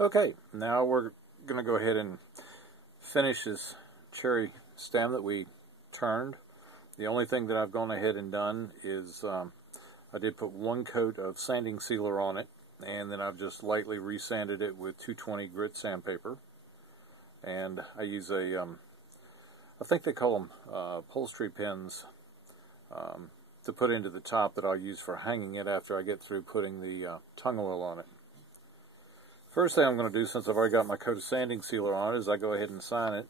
Okay, now we're going to go ahead and finish this cherry stem that we turned. The only thing that I've gone ahead and done is I did put one coat of sanding sealer on it, and then I've just lightly resanded it with 220 grit sandpaper. And I use a, I think they call them upholstery pins to put into the top that I'll use for hanging it after I get through putting the tung oil on it. First thing I'm going to do, since I've already got my coat of sanding sealer on it, is I go ahead and sign it.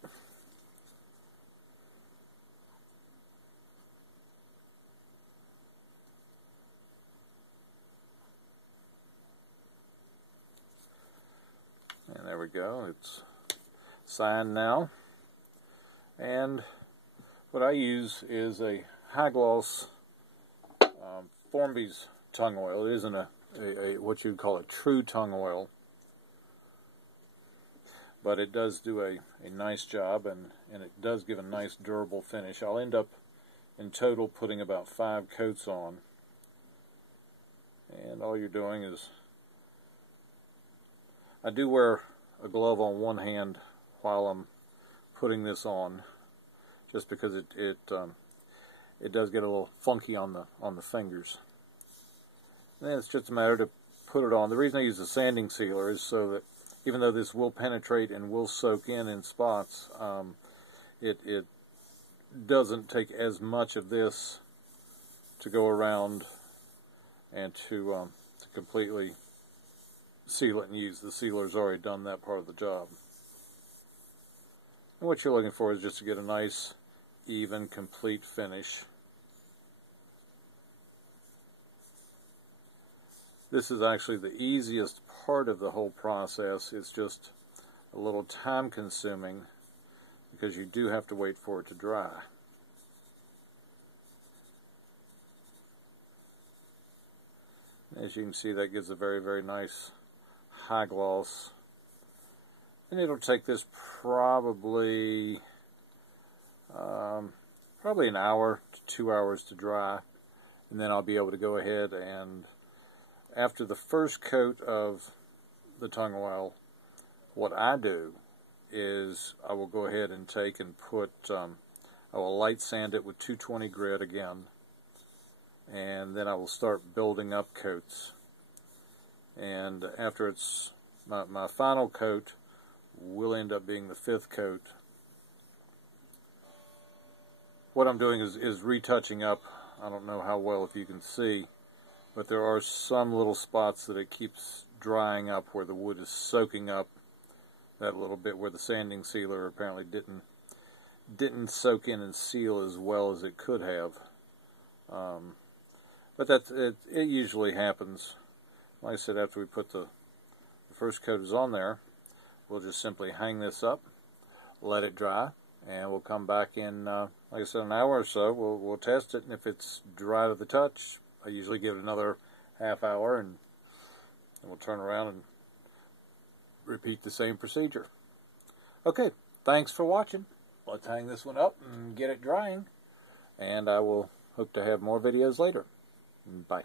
And there we go, it's signed now. And what I use is a high gloss Formby's tung oil. It isn't a what you'd call a true tung oil, but it does do a nice job, and it does give a nice durable finish. I'll end up in total putting about 5 coats on, and all you're doing is, I do wear a glove on one hand while I'm putting this on, just because it does get a little funky on the fingers. And it's just a matter to put it on. The reason I use the sanding sealer is so that even though this will penetrate and will soak in spots, it doesn't take as much of this to go around and to completely seal it and use. The sealer's already done that part of the job. And what you're looking for is just to get a nice, even, complete finish. This is actually the easiest part of the whole process. It's just a little time consuming because you do have to wait for it to dry. As you can see, that gives a very, very nice high gloss. And it'll take this probably an hour to 2 hours to dry, and then I'll be able to go ahead and, after the first coat of the tung oil, what I do is I will go ahead and take and put, I will light sand it with 220 grit again, and then I will start building up coats. And after it's, my final coat will end up being the 5th coat. What I'm doing is retouching up. I don't know how well if you can see, but there are some little spots that it keeps drying up where the wood is soaking up that little bit where the sanding sealer apparently didn't soak in and seal as well as it could have. But that's it usually happens. Like I said, after we put the first coat is on there, we'll just simply hang this up, let it dry, and we'll come back in, like I said, an hour or so. We'll test it, and if it's dry to the touch, I usually give it another half hour, and we'll turn around and repeat the same procedure. Okay, thanks for watching. Let's hang this one up and get it drying, and I will hope to have more videos later. Bye.